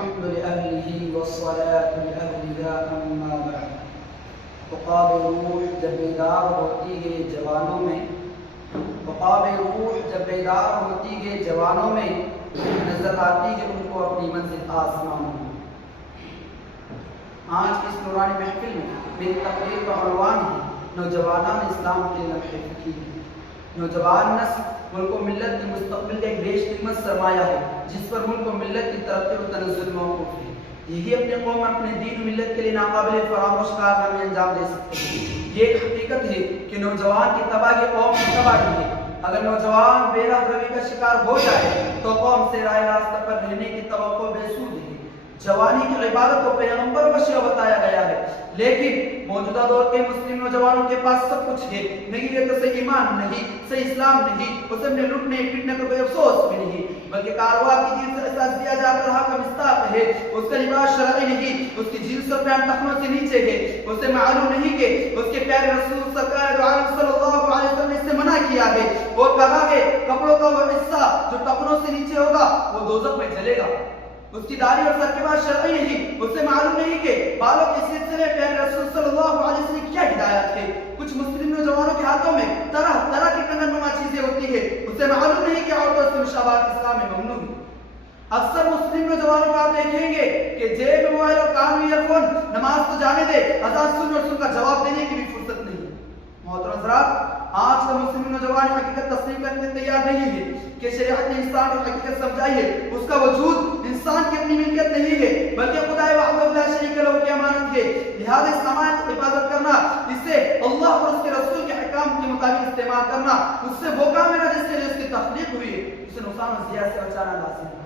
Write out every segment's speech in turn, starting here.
الحمد لأهله والصلاة لأهلها أما بعد. عقاب روح جب بیدار ہوتی ہے جوانوں میں، عقاب روح جب بیدار ہوتی ہے جوانوں میں، نظر آتی ہے ان کو اپنی منزل آسمانوں میں. آج کی اس نورانی محفل میں میری تقریر کا عنوان ہے نوجوانان اسلام کے لمحے فکر. نوجوان نسل ملک و ملت کی مستقبل کا ایک بیش قیمت سرمایہ ہے جس پر ملک و ملت کی ترقی و تنزل موقوف ہے. یہی اپنے قوم اپنے دین و ملت کے لیے ناقابل فراموش کارنامے انجام دے سکتے ہیں. یہ ایک حقیقت ہے کہ نوجوان کی تباہی قوم کی تباہی ہے. اگر نوجوان بے راہ روی کا شکار ہو جائے تو قوم سے راہ راستہ پر رہنے کی توقع بے سود ہے. جوانی کی عبادت کو پیغمبر بشیر بتایا گیا ہے، لیکن موجودہ دور کے مسلم نوجوانوں کے پاس سب کچھ ہے، نہیں ہے تو صحیح ایمان نہیں، صحیح اسلام نہیں، اسے اپنے لٹنے پیٹنے کا کوئی افسوس بھی نہیں، بلکہ کارواں کی چیز سے احساس دیا جاتا رہا کا مستاق ہے. اس کا لباس شرعی نہیں، اس کی جنس اور پینٹ ٹخنوں سے نیچے ہے. اسے معلوم نہیں کہ اس کے پیارے رسول سرکار دو عالم صلی اللہ علیہ وسلم نے اس سے منع کیا ہے اور کہا کہ کپڑوں کا وہ حصہ جو ٹخنوں سے نیچے ہوگا وہ دوزخ میں جلے گا. اس کی داڑھی اور سر کے بعد شرعی نہیں، اسے معلوم نہیں کہ بالوں کے سلسلے میں پیارے رسول صلی اللہ علیہ وسلم کی کیا ہدایت ہے. کچھ مسلم نوجوانوں کے ہاتھوں میں طرح طرح کی کنگن نما چیزیں ہوتی ہے، اسے معلوم نہیں کہ عورتوں سے مشابہت اسلام میں ممنوع ہے. اکثر مسلم نوجوانوں کو آپ دیکھیں گے کہ جیب میں موبائل اور کان میں ایئر فون، نماز تو جانے دے، اذان سن اور سن کا جواب دینے کی بھی فرصت نہیں ہے. محترم حضرات، آج کا مسلم نوجوان حقیقت تسلیم کرنے تیار نہیں ہے کہ شریعت نے انسان کو حقیقت سمجھائی ہے. اس کا وجود انسان کی اپنی ملکیت نہیں ہے بلکہ خدائے وحدہ لا شریک لہ کی امانت ہے. لہذا اس امانت کی حفاظت کرنا، اسے اللہ اور اس کے رسول کے احکام کے مطابق استعمال کرنا، اس سے وہ کام ہے نا جس کے لیے اس کی تخلیق ہوئی ہے، اسے نقصان و ضیاع سے بچانا لازم ہے.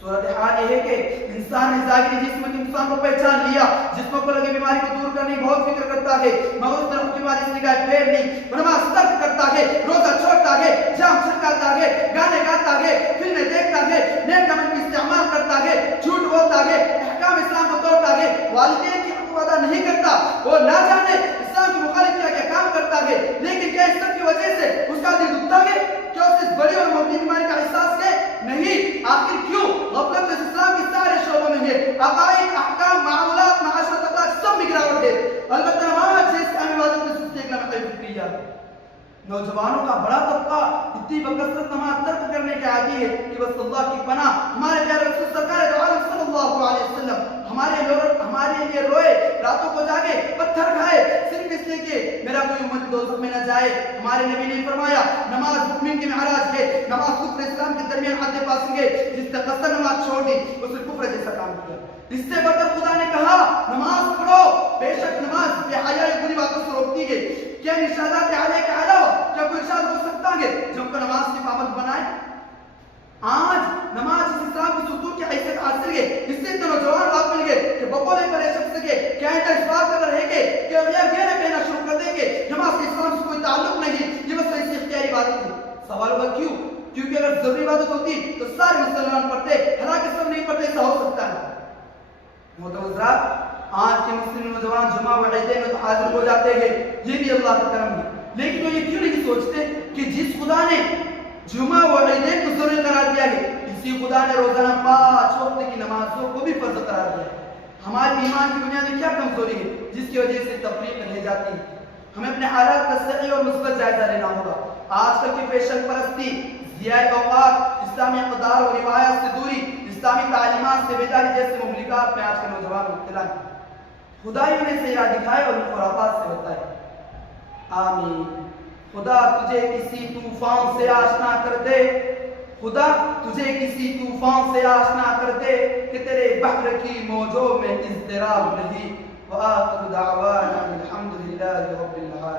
صورتحال یہ ہے کہ انسان نے ظاہری جسم کے انسان کو پہچان لیا، جسموں کو لگی بیماری کو دور کرنے کی بہت فکر کرتا ہے، مگر اس طرف بیماری سے نگاہ پھیر نہیں، نماز ترک کرتا ہے، روزہ چھوڑتا ہے، جام چھڑکاتا ہے، گانے گاتا ہے، فلمیں دیکھتا ہے، نیک عمل کا استعمال کرتا ہے، جھوٹ بولتا ہے، احکام اسلام کو توڑتا ہے، والدین کی حقوق ادا نہیں کرتا، وہ نہ جانے اسلام کی مخالف کیا کام کرتا ہے. لیکن کیا اس سب کی وجہ سے اس کا دل دکھتا ہے؟ کیا اس اس بڑی اور موٹی بیماری کا احساس ہے؟ نہیں. آخر کیوں؟ غفلت اس اسلام کے سارے شعبوں میں ہے. عقائد، احکام، معاملات، معاشرت، اخلاق سب میں گراوٹ ہے. البتہ نماز سے اس کی عبادت میں سستی ایک لمحہ فکریہ. نوجوانوں کا بڑا طبقہ اتنی بکثرت نماز ترک کرنے کے عادی ہے کہ بس اللہ کی پناہ ہمارے پیارے رسول سرکار دو عالم صلی اللہ علیہ وسلم ہمارے لیے روئے، راتوں کو جاگے، پتھر کھائے، صرف اس لیے کہ میرا کوئی امت دوزخ میں نہ جائے. ہمارے نبی نے فرمایا نماز مومن کی معراج ہے. نماز کفر اسلام کے درمیان حد پاسنگ ہے. جس نے قصد نماز چھوڑ دی اس نے کفر جیسا کام کیا. اس سے بدتر خدا نے کہا نماز پڑھو، بے شک نماز بے حیائی بری باتوں سے روکتی ہے. کیا ارشادات علیہ کے علاوہ کیا کوئی ارشاد ہو سکتا ہے جو ہم کو نماز کی پابند بنائے؟ آج نماز اس اسلام کی ستون کی حیثیت حاصل ہے. اس سے اتنے نوجوان بات مل گئے کہ بقولے پر ایسا سکے کیا ان کا اس بات پر رہے گے کہ یہ کہنا شروع کر دیں گے نماز کے اسلام سے کوئی تعلق نہیں، یہ بس ایسی اختیاری بات ہے. سوال ہوگا کیوں؟ کیونکہ اگر ضروری عبادت ہوتی تو سارے مسلمان پڑھتے، حالانکہ سب نہیں پڑھتے، ایسا ہو سکتا ہے. محترم حضرات، آج کے مسلم نوجوان جمعہ و عیدین میں تو حاضر ہو جاتے ہیں، یہ بھی اللہ کا کرم ہے. لیکن وہ یہ کیوں نہیں سوچتے کہ جس خدا نے جمعہ و عیدین کو ضروری قرار دیا ہے، اسی خدا نے روزانہ 5 وقت کی نمازوں کو بھی فرض قرار دیا ہے. ہماری ایمان کی بنیادی کیا کمزوری ہے جس کی وجہ سے تفریق رہ جاتی ہے؟ ہمیں اپنے حالات کا صحیح اور مثبت جائزہ لینا ہوگا. آج کل کی فیشن پرستی، ضیاء اوقات، اسلامی اقدار و روایات سے دوری، اسلامی تعلیمات سے بیداری جیسے مملکات میں آج کے نوجوان مبتلا ہیں. خدائیوں نے اسے یاد دکھائے اور ان خرافات سے بتائے. آمین. خدا تجھے کسی طوفان سے آشنا کر دے، خدا تجھے کسی طوفان سے آشنا کر دے کہ تیرے بحر کی موجوں میں اضطراب نہیں. وآخر دعوانا الحمدللہ رب العالمین.